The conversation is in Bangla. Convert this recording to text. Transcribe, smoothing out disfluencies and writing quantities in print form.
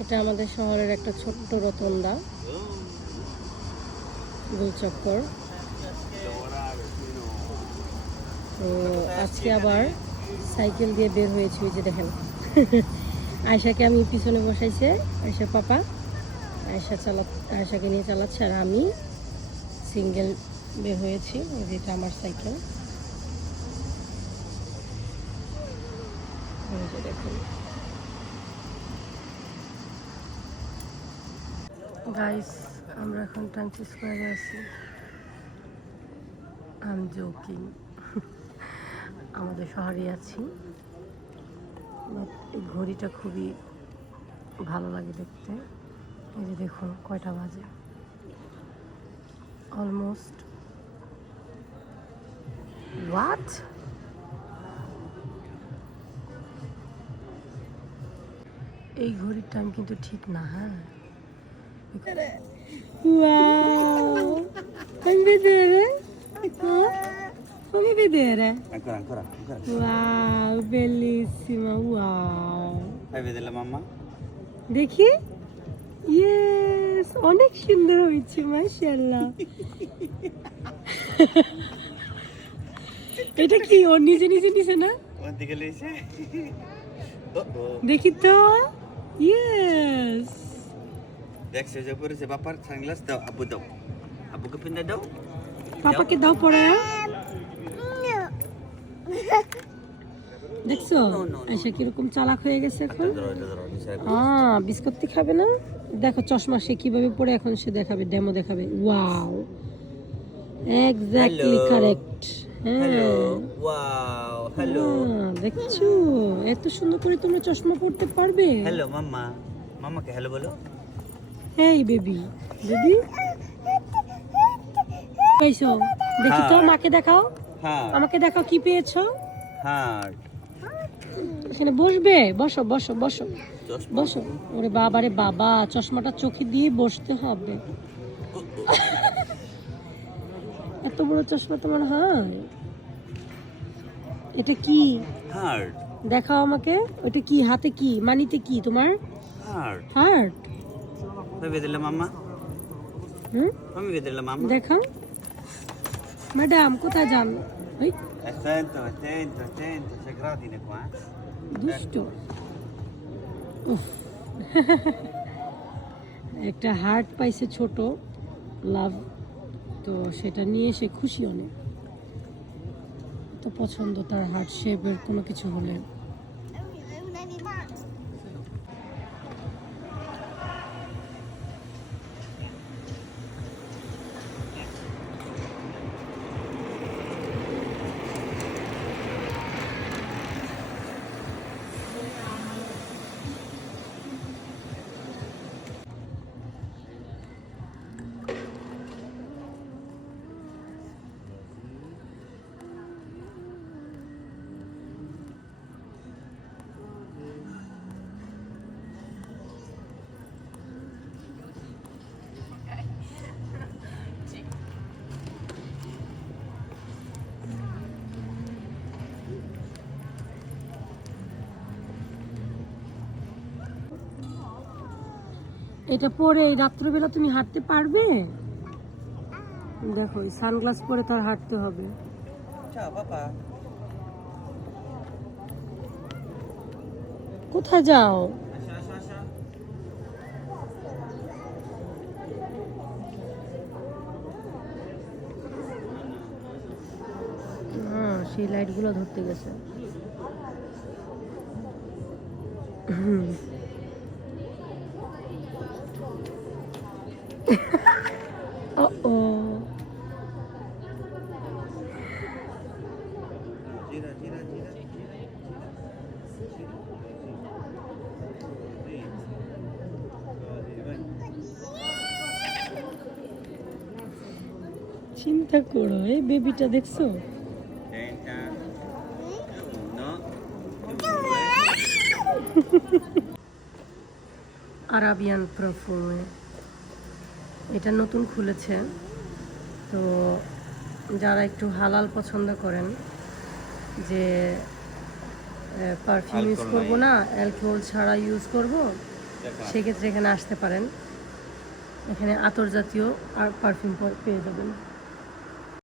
এটা আমাদের শহরের একটা ছোট্ট রতনদা, গোলচক্কর। তো আজকে আবার সাইকেল দিয়ে বের হয়েছি, ওই যে দেখেন আয়শাকে আমি পিছনে বসাইছে, আয়শা পাপা আয়শাকে নিয়ে চালাচ্ছে, আর আমি সিঙ্গেল বের হয়েছি। যেটা আমার সাইকেল, দেখুন গাইস, আমরা এখন টাঙ্কি স্কোয়ারে আছি। আই এম জোকিং, আমাদের শহরে আছি। এই ঘড়িটা খুবই ভালো লাগে দেখতে। এই যে দেখুন কয়টা বাজে, অলমোস্ট হোয়াট, এই ঘড়ির টাইম কিন্তু ঠিক না। হ্যাঁ, wow, come vedere? Come vedere? Ancora. Wow, bellissima, wow. Fai vedere la mamma? দেখি, ইয়েস, অনেক সুন্দর হয়েছে, মাশাআল্লাহ। এটা কি ও নিজে নিছে না? কোন দিকে লইছে? দেখি তো, ইয়েস। দেখছে যে পরেছে বাপার সানগ্লাস দাও, আব্বু দাও, আব্বুকে পিন্দা দাও, পাপাকে দাও পরে। দেখছো আয়শা কিরকম চালাক হয়ে গেছে এখন। বিস্কুট খাবে না, দেখো চশমা সে কিভাবে পরে এখন সে দেখাবে, ডেমো দেখাবে। Wow, exactly correct. Hello, wow, hello, দেখছো এত সুন্দর করে তোমরা চশমা পরতে পারবে। হ্যালো মাম্মা, মাম্মাকে হ্যালো বলো। হেই বেবি, বেবি পাইছো? দেখি তো, মাকে দেখাও, হ্যাঁ, আমাকে দেখাও কি পেয়েছো। হার্ট, এখানে বসবে, বসো বসো বসো বসো। ওরে বাবা রে বাবা, চশমাটা চোখে দিয়ে বসতে হবে। এত বড় চশমা তোমার হয়? এটা কি? হার্ট, দেখাও আমাকে। ওটা কি হাতে, কি মানিতে, কি তোমার? Heart, heart. fai vedere la mamma? Fammi vedere la mamma. দেখাও। ম্যাডাম কোথায় যান? ওই Attento, c'è gradine qua, দুষ্ট। উফ। একটা হার্ট পাইছে ছোট, লাভ, তো সেটা নিয়ে সে খুশি অনেক। তো পছন্দ তার হার্ট শেপের কোনো কিছু হলে। এটা পরে এই রাত্রিবেলা তুমি হাঁটতে পারবে? দেখো সানগ্লাস পরে তার হাঁটতে হবে। ciao papà. কোথায় যাও? হ্যাঁ, সেই লাইটগুলো ধরতে গেছে। ও চিন্তা করো, এই বেবিটা দেখছো? আরাবিয়ান পারফিউমে, এটা নতুন খুলেছে। তো যারা একটু হালাল পছন্দ করেন, যে পারফিউম ইউজ করবো না, অ্যালকোহল ছাড়া ইউজ করব, সেক্ষেত্রে এখানে আসতে পারেন। এখানে আতর জাতীয় আর পারফিউম পেয়ে যাবেন।